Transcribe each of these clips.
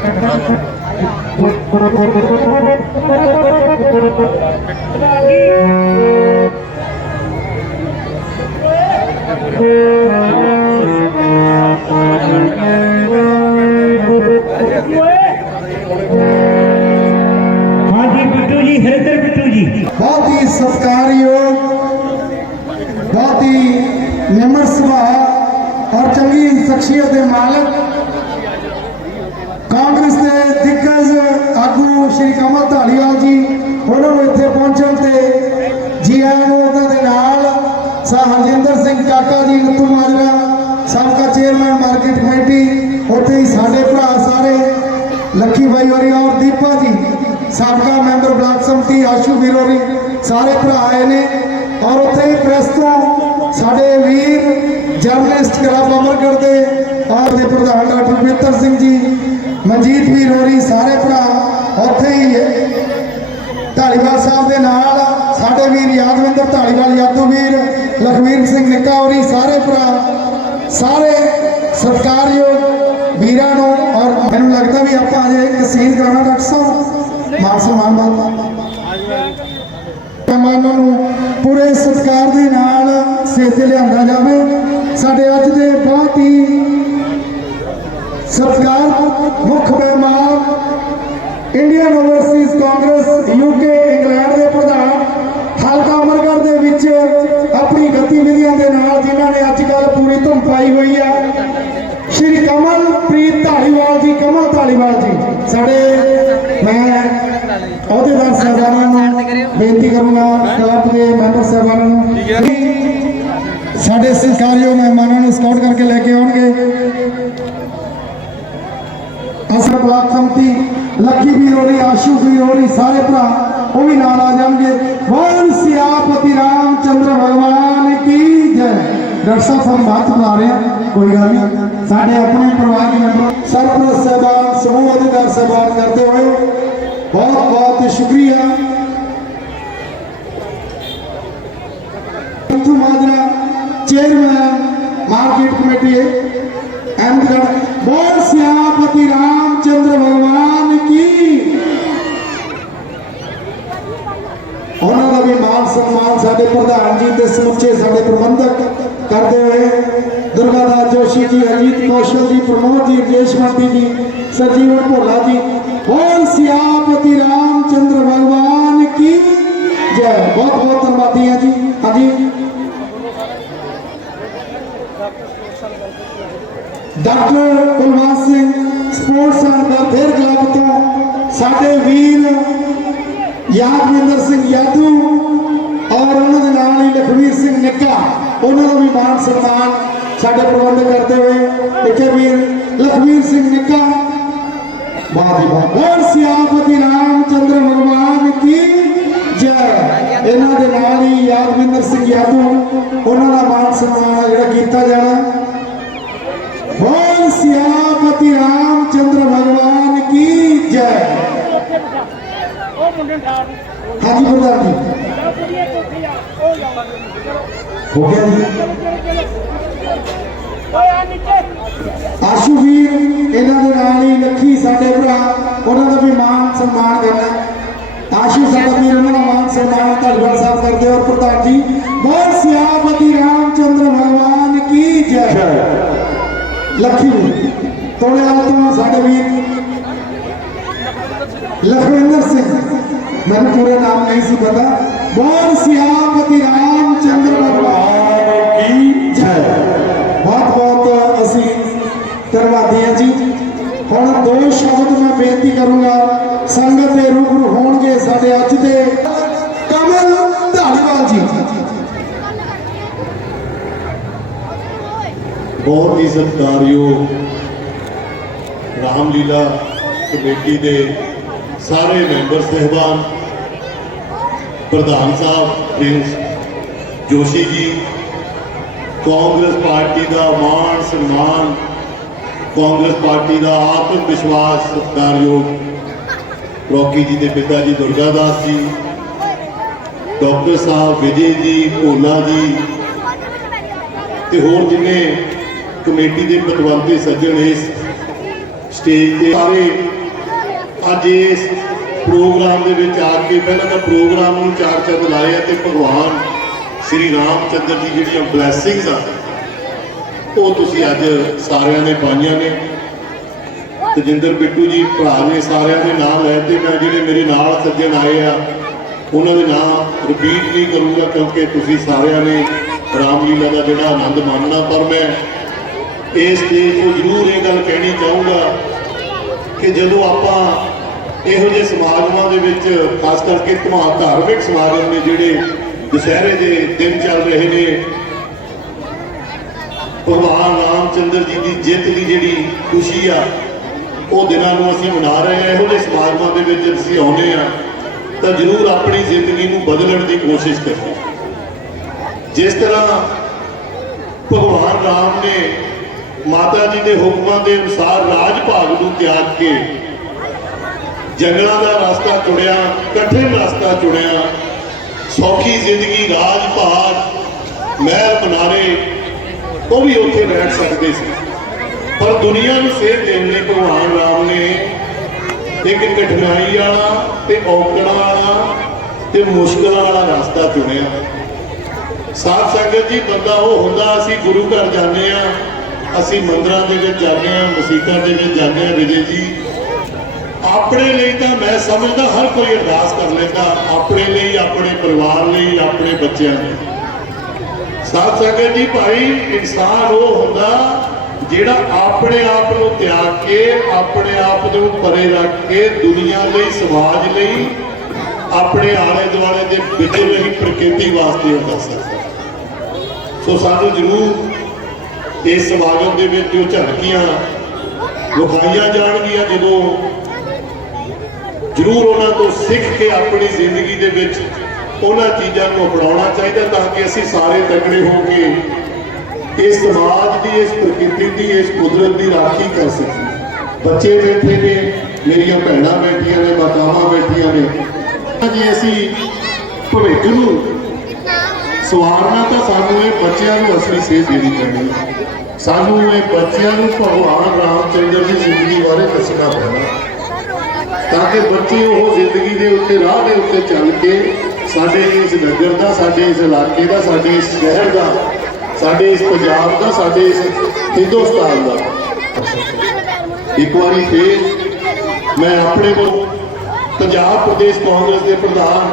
ਹਾਂਜੀ ਬਿੱਟੂ ਜੀ ਹਰਿੰਦਰ ਬਿੱਟੂ ਜੀ ਬਹੁਤ ਹੀ ਸਤਿਕਾਰਯੋਗ ਬਹੁਤ ਹੀ ਨਿਮਰ ਸੁਭਾਅ ਔਰ ਚੰਗੀ ਸ਼ਖਸੀਅਤ ਦੇ ਮਾਲਕ ਕਾਂਗਰਸ ਦੇ ਦਿੱਗਜ ਆਗੂ ਸ਼੍ਰੀ ਕਮਲ ਧਾਲੀਵਾਲ ਜੀ, ਉਹਨਾਂ ਨੂੰ ਇੱਥੇ ਪਹੁੰਚਣ ਤੇ ਜੀ ਆਇਆਂ ਨੂੰ ਉਹਨਾਂ ਦੇ ਨਾਲ ਸਾ ਹਰਜਿੰਦਰ ਸਿੰਘ ਕਾਕਾ ਜੀ ਨੱਤੂ ਮਾਜਰਾ, ਸਾਬਕਾ ਚੇਅਰਮੈਨ ਮਾਰਕੀਟ ਕਮੇਟੀ, ਉੱਥੇ ਹੀ ਸਾਡੇ ਭਰਾ ਸਾਰੇ, ਲੱਖੀ ਬਾਈ ਹੋਰੀ ਔਰ ਦੀਪਾ ਜੀ, ਸਾਬਕਾ ਮੈਂਬਰ ਬਲਾਕ ਸੰਮਤੀ ਆਸ਼ੂ ਵੀਰ ਹੋਰੀ, ਸਾਰੇ ਭਰਾ ਆਏ ਨੇ। ਔਰ ਉੱਥੇ ਹੀ ਪ੍ਰੈਸ ਤੋਂ ਸਾਡੇ ਵੀਰ ਜਰਨਲਿਸਟ ਕਲੱਬ ਅਮਰਗੜ੍ਹ ਦੇ, ਔਰ ਦੇ ਪ੍ਰਧਾਨ ਡਾਕਟਰ ਬਿੱਤਰ ਸਿੰਘ ਜੀ, ਮਨਜੀਤ ਵੀਰ ਹੋਰੀ, ਸਾਰੇ ਭਰਾ ਉੱਥੇ ਹੀ ਢਾਲੀਵਾਲ ਸਾਹਿਬ ਦੇ ਨਾਲ ਸਾਡੇ ਵੀਰ ਯਾਦਵਿੰਦਰ ਢਾਲੀਵਾਲ ਯਾਦੂ ਵੀਰ ਲਖਵੀਰ ਸਿੰਘ ਨਿੱਕਾ ਹੋਰੀ, ਸਾਰੇ ਭਰਾ, ਸਾਰੇ ਸਤਿਕਾਰਯੋਗ ਵੀਰਾਂ ਨੂੰ ਔਰ ਮੈਨੂੰ ਲੱਗਦਾ ਵੀ ਆਪਾਂ ਅਜੇ ਇੱਕ ਸੀਨ ਕਰਾਉਣਾ ਡਾਕਟਰ ਸਾਹਿਬ। ਮਾਨ ਸਨਮਾਨ ਬਾਅਦ ਮਹਿਮਾਨਾਂ ਨੂੰ ਪੂਰੇ ਸਤਿਕਾਰ ਦੇ ਨਾਲ ਸੇਜ ਲਿਆਂਦਾ ਜਾਵੇ। ਸਾਡੇ ਅੱਜ ਦੇ ਬਹੁਤ ਹੀ ਸਤਿਕਾਰ ਮੁੱਖ ਮਹਿਮਾਨ Indian Overseas Congress UK England ਦੇ ਪ੍ਰਧਾਨ ਹਲਕਾ ਅਮਰਗੜ੍ਹ ਦੇ ਵਿੱਚ ਆਪਣੀ ਗਤੀਵਿਧੀਆਂ ਦੇ ਨਾਲ ਜਿਨ੍ਹਾਂ ਨੇ ਅੱਜ ਕੱਲ ਪੂਰੀ ਧੁੰਮ ਪਾਈ ਹੋਈ ਹੈ ਸ਼੍ਰੀ ਕਮਲਪ੍ਰੀਤ ਧਾਲੀਵਾਲ ਜੀ, ਕਮਲ ਧਾਲੀਵਾਲ ਜੀ, ਸਾਡੇ ਮੈਂ ਅਹੁਦੇਦਾਰ ਸਾਹਿਬਾਨਾਂ ਨੂੰ ਬੇਨਤੀ ਕਰੂੰਗਾ ਕਲੱਬ ਦੇ ਮੈਂਬਰ ਸਾਹਿਬਾਨਾਂ ਨੂੰ ਸਾਡੇ ਸਤਿਕਾਰਯੋਗ ਮਹਿਮਾਨਾਂ ਨੂੰ ਸਕਾਊਟ ਕਰਕੇ ਲੈ ਕੇ ਆਉਣਗੇ। ਅਸਰ ਬਲਾਕ ਸੰਮਤੀ ਲੱਖੀ ਵੀ ਹੋਰੀ ਆਸ਼ੂ ਵੀ ਹੋਰੀ ਸਾਰੇ ਭਰਾ ਉਹ ਵੀ ਨਾਲ ਆ ਜਾਣਗੇ ਬੋਲ ਸਿਆਪਤੀ ਰਾਮਚੰਦਰ ਭਗਵਾਨ ਕੀ ਜੈ ਡਾਕਟਰ ਸਾਹਿਬ ਸਾਨੂੰ ਬਾਤ ਬੁਲਾ ਰਹੇ ਆ ਕੋਈ ਗੱਲ ਨਹੀਂ ਸਾਡੇ ਆਪਣੇ ਪਰਿਵਾਰ ਦੇ ਮੈਂਬਰ ਸਰਪ੍ਰਸਤ ਸਾਹਿਬਾਨ ਸਮੂਹ ਅਧਿਕਾਰ ਸਾਹਿਬਾਨ ਕਰਦੇ ਹੋਏ ਬਹੁਤ ਬਹੁਤ ਸ਼ੁਕਰੀਆ Mithu Majra chairman market committee Ahmedgarh ਬੋਲ ਸਿਆਪਤੀ ਰਾਮਚੰਦਰ ਭਗਵਾਨ ਕੀ ਉਹਨਾਂ ਦਾ ਵੀ ਮਾਨ ਸਨਮਾਨ ਸਾਡੇ ਪ੍ਰਧਾਨ ਜੀ ਤੇ ਸਮੁੱਚੇ ਸਾਡੇ ਪ੍ਰਬੰਧਕ ਕਰਦੇ ਹੋਏ ਦੁਰਗਾਦਾਸ ਜੋਸ਼ੀ ਜੀ, ਅਜੀਤ ਕੌਸ਼ਲ ਜੀ, ਪ੍ਰਮੋਦ ਜੀ, ਰਜੇਸ਼ ਮੋਦੀ ਜੀ, ਸਰਜੀਵਨ ਭੋਲਾ ਜੀ ਬੋਲ ਸਿਆਪਤੀ ਰਾਮਚੰਦਰ ਭਗਵਾਨ ਕੀ ਜੈ। ਬਹੁਤ ਬਹੁਤ ਧੰਨਵਾਦੀ ਹਾਂ ਜੀ। ਹਾਂਜੀ। Doctor Kulwant Singh, sports and welfare club ਤੋਂ ਸਾਡੇ ਵੀਰ ਯਾਦਵਿੰਦਰ ਸਿੰਘ ਯਾਦੂ ਔਰ ਉਹਨਾਂ ਦੇ ਸਿੰਘ ਨਿੱਕਾ, ਉਹਨਾਂ ਦਾ ਵੀ ਮਾਨ ਸਨਮਾਨ ਸਾਡੇ ਪ੍ਰਬੰਧਕ ਕਰਦੇ ਹੋਏ ਇੱਥੇ ਵੀਰ ਲਖਵੀਰ ਸਿੰਘ ਨਿੱਕਾ ਬਾਦੀ ਹੋਰ ਸਿਆਪਤੀ ਰਾਮਚੰਦਰ ਭਗਵਾਨ ਕੀ ਜੈ। ਇਹਨਾਂ ਦੇ ਨਾਲ ਹੀ ਯਾਦਵਿੰਦਰ ਸਿੰਘ ਯਾਦੂ ਉਹਨਾਂ ਦਾ ਮਾਨ ਸਨਮਾਨ ਜਿਹੜਾ ਕੀਤਾ ਜਾਣਾ। ਉਹ ਮੁੰਡੇ ਠਾਰ ਹਾਂਜੀ ਪ੍ਰਧਾਨ ਜੀ ਆ ਉਹ ਹੋ ਗਿਆ ਜੀ। ਓਏ ਆ ਨੀਚੇ ਆਸ਼ੂ ਵੀਰ ਇਹਨਾਂ ਦੇ ਨਾਲ ਹੀ ਲੱਖੀ ਸਾਡੇ ਭਰਾ ਉਹਨਾਂ ਦਾ ਵੀ ਮਾਨ ਸਨਮਾਨ ਕਰਨਾ ਆਸ਼ੂ ਸਾਡਾ ਵੀਰ ਉਹਨਾਂ ਦਾ ਮਾਨ ਸਨਮਾਨ ਧੰਨਵਾਦ ਸਾਹਿਬ ਕਰਦੇ ਔਰ ਪ੍ਰਧਾਨ ਜੀ ਬੋਲ ਸਿਆਪਤੀ ਰਾਮਚੰਦਰ ਭਗਵਾਨ ਕੀ ਜੈ। ਲੱਖੀ ਵੀਰ ਤੋੜੇ ਵਾਲ ਤੋਂ ਸਾਡੇ ਵੀਰ। ਸਿੰਘ ਮੈਨੂੰ ਪੂਰੇ ਨਾਮ ਨਹੀਂ ਸੀ ਪਤਾ। ਬੋਲ ਸਿਆਪਤੀ ਰਾਮਚੰਦਰ ਭਗਵਾਨ ਕੀ ਜੈ। ਬਹੁਤ ਬਹੁਤ ਅਸੀਂ ਧੰਨਵਾਦੀ ਹਾਂ ਜੀ। ਹੁਣ ਦੋ ਸ਼ਬਦ ਮੈਂ ਬੇਨਤੀ ਕਰੂੰਗਾ, ਸੰਗਤ ਦੇ ਰੂਬਰੂ ਹੋਣਗੇ ਸਾਡੇ ਅੱਜ ਦੇ ਕਮਲ ਧਾਲੀਵਾਲ ਜੀ। ਬਹੁਤ ਹੀ ਸਤਿਕਾਰਯੋਗ ਰਾਮਲੀਲਾ ਕਮੇਟੀ ਦੇ ਸਾਰੇ ਮੈਂਬਰ ਸਹਿਬਾਨ, ਪ੍ਰਧਾਨ ਸਾਹਿਬ, ਪ੍ਰਿੰਸ ਜੋਸ਼ੀ ਜੀ, ਕਾਂਗਰਸ ਪਾਰਟੀ ਦਾ ਮਾਣ ਸਨਮਾਨ, ਕਾਂਗਰਸ ਪਾਰਟੀ ਦਾ ਆਤਮ ਵਿਸ਼ਵਾਸ ਸਤਿਕਾਰਯੋਗ ਰੌਕੀ ਜੀ ਦੇ ਪਿਤਾ ਜੀ ਦੁਰਗਾ ਦਾਸ ਜੀ, ਡਾਕਟਰ ਸਾਹਿਬ ਵਿਜੇ ਜੀ, ਭੋਲਾ ਜੀ ਤੇ ਹੋਰ ਜਿੰਨੇ ਕਮੇਟੀ ਦੇ ਪਤਵੰਤੇ ਸੱਜਣ ਇਸ ਸਟੇਜ ਤੇ ਸਾਰੇ ਅੱਜ ਇਸ ਪ੍ਰੋਗਰਾਮ ਦੇ ਵਿੱਚ ਆ ਕੇ ਪਹਿਲਾਂ ਤਾਂ ਪ੍ਰੋਗਰਾਮ ਨੂੰ ਚਾਰ ਚੰਦ ਲਾਏ ਆ ਤੇ ਭਗਵਾਨ ਸ੍ਰੀ ਰਾਮ ਚੰਦਰ ਜੀ ਜਿਹੜੀਆਂ ਬਲੇਸਿੰਗਸ ਆ, ਉਹ ਤੁਸੀਂ ਅੱਜ ਸਾਰਿਆਂ ਨੇ ਪਾਈਆਂ ਨੇ। ਤਜਿੰਦਰ ਬਿੱਟੂ ਜੀ ਭਰਾ ਨੇ ਸਾਰਿਆਂ ਦੇ ਨਾਮ ਲੈ ਤੇ ਮੈਂ ਜਿਹੜੇ ਮੇਰੇ ਨਾਲ ਸੱਜਣ ਆਏ ਆ, ਉਹਨਾਂ ਦੇ ਨਾਮ ਰਿਪੀਟ ਨਹੀਂ ਕਰੂੰਗਾ ਕਿਉਂਕਿ ਤੁਸੀਂ ਸਾਰਿਆਂ ਨੇ ਰਾਮਲੀਲਾ ਦਾ ਜਿਹੜਾ ਆਨੰਦ ਮਾਣਨਾ, ਪਰ ਮੈਂ ਇਸ ਸਟੇਜ ਤੋਂ ਜ਼ਰੂਰ ਇਹ ਗੱਲ ਕਹਿਣੀ ਚਾਹੂੰਗਾ ਕਿ ਜਦੋਂ ਆਪਾਂ ਇਹੋ ਜਿਹੇ ਸਮਾਗਮਾਂ ਦੇ ਵਿੱਚ ਖਾਸ ਕਰਕੇ ਧਮਾ ਧਾਰਮਿਕ ਸਮਾਗਮ ਨੇ ਜਿਹੜੇ ਦੁਸਹਿਰੇ ਦੇ ਦਿਨ ਚੱਲ ਰਹੇ ਨੇ, ਭਗਵਾਨ ਰਾਮਚੰਦਰ ਜੀ ਦੀ ਜਿੱਤ ਦੀ ਜਿਹੜੀ ਖੁਸ਼ੀ ਆ, ਉਹ ਦਿਨਾਂ ਨੂੰ ਅਸੀਂ ਮਨਾ ਰਹੇ ਹਾਂ। ਇਹੋ ਜਿਹੇ ਸਮਾਗਮਾਂ ਦੇ ਵਿੱਚ ਜਦ ਅਸੀਂ ਆਉਂਦੇ ਆ ਤਾਂ ਜ਼ਰੂਰ ਆਪਣੀ ਜ਼ਿੰਦਗੀ ਨੂੰ ਬਦਲਣ ਦੀ ਕੋਸ਼ਿਸ਼ ਕਰੀਏ। ਜਿਸ ਤਰ੍ਹਾਂ ਭਗਵਾਨ ਰਾਮ ਨੇ ਮਾਤਾ ਜੀ ਦੇ ਹੁਕਮਾਂ ਦੇ ਅਨੁਸਾਰ ਰਾਜ ਭਾਗ ਨੂੰ ਤਿਆਗ ਕੇ ਜੰਗਲਾਂ ਦਾ ਰਸਤਾ ਚੁਣਿਆ, ਕਠਿਨ ਰਸਤਾ ਚੁਣਿਆ। ਸੌਖੀ ਜ਼ਿੰਦਗੀ, ਰਾਜ ਭਾਗ ਮਹਿਲ ਬਨਾਰੇ ਉਹ ਵੀ ਉੱਥੇ ਬੈਠ ਸਕਦੇ ਸੀ। ਪਰ ਦੁਨੀਆ ਨੂੰ ਸੇਧ ਦੇਣ ਲਈ ਭਗਵਾਨ ਰਾਮ ਨੇ ਇੱਕ ਕਠਿਨਾਈ ਵਾਲਾ ਤੇ ਔਕੜਾਂ ਵਾਲਾ ਤੇ ਮੁਸ਼ਕਲਾਂ ਵਾਲਾ ਰਸਤਾ ਚੁਣਿਆ। ਸਾਧ ਸੰਗਤ ਜੀ, ਬੰਦਾ ਉਹ ਹੁੰਦਾ, ਅਸੀਂ ਗੁਰੂ ਘਰ ਜਾਂਦੇ ਆ ਅਸੀਂ ਮੰਦਰਾਂ ਦੇ ਵਿੱਚ ਜਾਂਦੇ ਆ ਮਸੀਤਾਂ ਦੇ ਵਿੱਚ ਜਾਂਦੇ ਆ ਵਿਜੇ ਜੀ। ਆਪਣੇ ਲਈ ਤਾਂ ਮੈਂ ਸਮਝਦਾ ਹਰ ਕੋਈ ਅਰਦਾਸ ਕਰ ਲੈਂਦਾ, ਆਪਣੇ ਲਈ, ਆਪਣੇ ਪਰਿਵਾਰ ਲਈ, ਆਪਣੇ ਬੱਚਿਆਂ ਲਈ। ਸਾਧ ਸੰਗਤ ਜੀ ਭਾਈ, ਇਨਸਾਨ ਉਹ ਹੁੰਦਾ ਜਿਹੜਾ ਆਪਣੇ ਆਪ ਨੂੰ ਤਿਆਗ ਕੇ, ਆਪਣੇ ਆਪ ਨੂੰ ਪਰੇ ਰੱਖ ਕੇ ਦੁਨੀਆ ਲਈ, ਸਮਾਜ ਲਈ, ਆਪਣੇ ਆਲੇ ਦੁਆਲੇ ਦੇ ਵਿਚਰ ਰਹੀ ਪ੍ਰਕਿਰਤੀ ਵਾਸਤੇ ਉਹ ਕਰ ਸਕਦਾ ਸੋ ਸਾਨੂੰ ਜ਼ਰੂਰ ਇਸ ਸਮਾਗਮ ਦੇ ਵਿੱਚ ਜੋ ਝਲਕੀਆਂ ਵਿਖਾਈਆਂ ਜਾਣਗੀਆਂ ਜਦੋਂ ਜ਼ਰੂਰ ਉਹਨਾਂ ਤੋਂ ਸਿੱਖ ਕੇ ਆਪਣੀ ਜ਼ਿੰਦਗੀ ਦੇ ਵਿੱਚ ਉਹਨਾਂ ਚੀਜ਼ਾਂ ਨੂੰ ਅਪਣਾਉਣਾ ਚਾਹੀਦਾ ਤਾਂ ਕਿ ਅਸੀਂ ਸਾਰੇ ਤਕੜੇ ਹੋ ਕੇ ਇਸ ਸਮਾਜ ਦੀ, ਇਸ ਪ੍ਰਕਿਰਤੀ ਦੀ, ਇਸ ਕੁਦਰਤ ਦੀ ਰਾਖੀ ਕਰ ਸਕੀਏ। ਬੱਚੇ ਬੈਠੇ ਨੇ, ਮੇਰੀਆਂ ਭੈਣਾਂ ਬੈਠੀਆਂ ਨੇ, ਮਾਤਾਵਾਂ ਬੈਠੀਆਂ ਨੇ। ਜੇ, ਅਸੀਂ ਭਵਿੱਖ ਨੂੰ ਸਵਾਰਨਾ ਤਾਂ ਸਾਨੂੰ ਇਹ ਬੱਚਿਆਂ ਨੂੰ ਅਸਲੀ ਸੇਧ ਦੇਣੀ ਪੈਣੀ ਹੈ। ਸਾਨੂੰ ਇਹ ਬੱਚਿਆਂ ਨੂੰ ਭਗਵਾਨ ਰਾਮ ਚੰਦਰ ਦੀ ਜ਼ਿੰਦਗੀ ਬਾਰੇ ਦੱਸਣਾ ਪੈਣਾ। ਤਾਂ ਕਿ ਬੱਚੇ ਉਹ ਜ਼ਿੰਦਗੀ ਦੇ ਉੱਤੇ, ਰਾਹ ਦੇ ਉੱਤੇ ਚੱਲ ਕੇ ਸਾਡੇ ਇਸ ਨਗਰ ਦਾ, ਸਾਡੇ ਇਸ ਇਲਾਕੇ ਦਾ, ਸਾਡੇ ਇਸ ਸ਼ਹਿਰ ਦਾ, ਸਾਡੇ ਇਸ ਪੰਜਾਬ ਦਾ, ਸਾਡੇ ਇਸ ਹਿੰਦੁਸਤਾਨ ਦਾ। ਇੱਕ ਵਾਰੀ ਫੇਰ ਮੈਂ ਆਪਣੇ ਕੋਲ ਪੰਜਾਬ ਪ੍ਰਦੇਸ਼ ਕਾਂਗਰਸ ਦੇ ਪ੍ਰਧਾਨ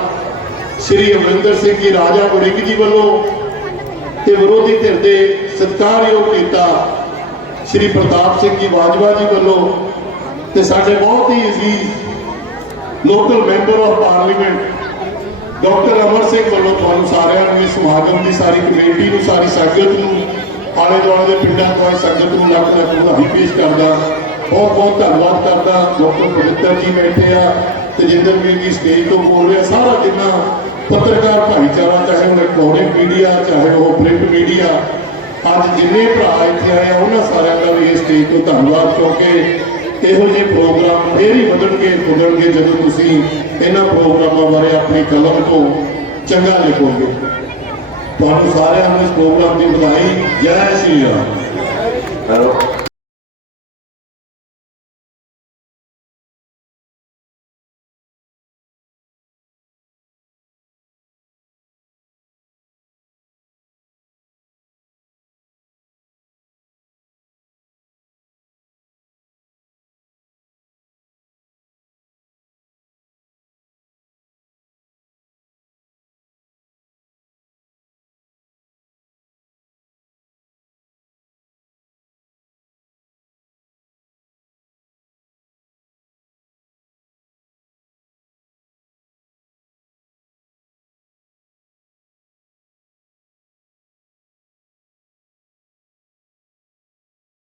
ਸ਼੍ਰੀ ਅਮਰਿੰਦਰ ਸਿੰਘ ਜੀ, ਰਾਜਾ ਗੁਰਿੰਗ ਜੀ ਵੱਲੋਂ ਤੇ ਵਿਰੋਧੀ ਧਿਰ ਦੇ ਸਤਿਕਾਰਯੋਗ ਨੇਤਾ ਸ਼੍ਰੀ ਪ੍ਰਤਾਪ ਸਿੰਘ ਜੀ ਬਾਜਵਾ ਜੀ ਵੱਲੋਂ ਤੇ ਸਾਡੇ ਬਹੁਤ ਹੀ ਅਜ਼ੀਜ਼ local member of parliament doctor Amar Singh ਵੱਲੋਂ ਤੁਹਾਨੂੰ ਸਾਰਿਆਂ ਨੂੰ ਇਸ ਸਮਾਗਮ ਦੀ ਸਾਰੀ ਕਮੇਟੀ ਨੂੰ, ਸਾਰੀ ਸੰਗਤ ਨੂੰ, ਆਲੇ ਦੁਆਲੇ ਦੇ ਪਿੰਡਾਂ ਤੋਂ ਸੰਗਤ ਨੂੰ ਲੱਖ ਲੱਖ ਵਧਾਈ ਪੇਸ਼ ਕਰਦਾ। ਬਹੁਤ ਬਹੁਤ ਧੰਨਵਾਦ ਕਰਦਾ। ਡਾਕਟਰ ਪਵਿੱਤਰ ਜੀ ਬੈਠੇ ਆ ਤੇਜਿੰਦਰ ਵੀਰ ਜੀ ਸਟੇਜ ਤੋਂ ਬੋਲ ਰਿਹਾ। ਸਾਰਾ ਜਿੰਨਾ ਪੱਤਰਕਾਰ ਭਾਈਚਾਰਾ, ਚਾਹੇ ਉਹ ਇਲੈਕਟ੍ਰੋਨਿਕ ਮੀਡੀਆ ਚਾਹੇ ਉਹ ਪ੍ਰਿੰਟ ਮੀਡੀਆ ਅੱਜ ਜਿੰਨੇ ਭਰਾ ਇੱਥੇ ਆਏ ਆ, ਉਹਨਾਂ ਸਾਰਿਆਂ ਦਾ ਵੀ ਇਸ ਸਟੇਜ ਤੋਂ ਧੰਨਵਾਦ। ਕਿਉਂਕਿ ਇਹੋ ਜਿਹੇ ਪ੍ਰੋਗਰਾਮ ਫੇਰ ਹੀ ਵਧਣਗੇ ਫੁੱਲਣਗੇ ਜਦੋਂ ਤੁਸੀਂ ਇਹਨਾਂ ਪ੍ਰੋਗਰਾਮਾਂ ਬਾਰੇ ਆਪਣੀ ਕਲਮ ਤੋਂ ਚੰਗਾ ਲਿਖੋਗੇ। ਤੁਹਾਨੂੰ ਸਾਰਿਆਂ ਨੂੰ ਇਸ ਪ੍ਰੋਗਰਾਮ ਦੀ ਵਧਾਈ, ਜੈ ਸ਼੍ਰੀ ਰਾਮ।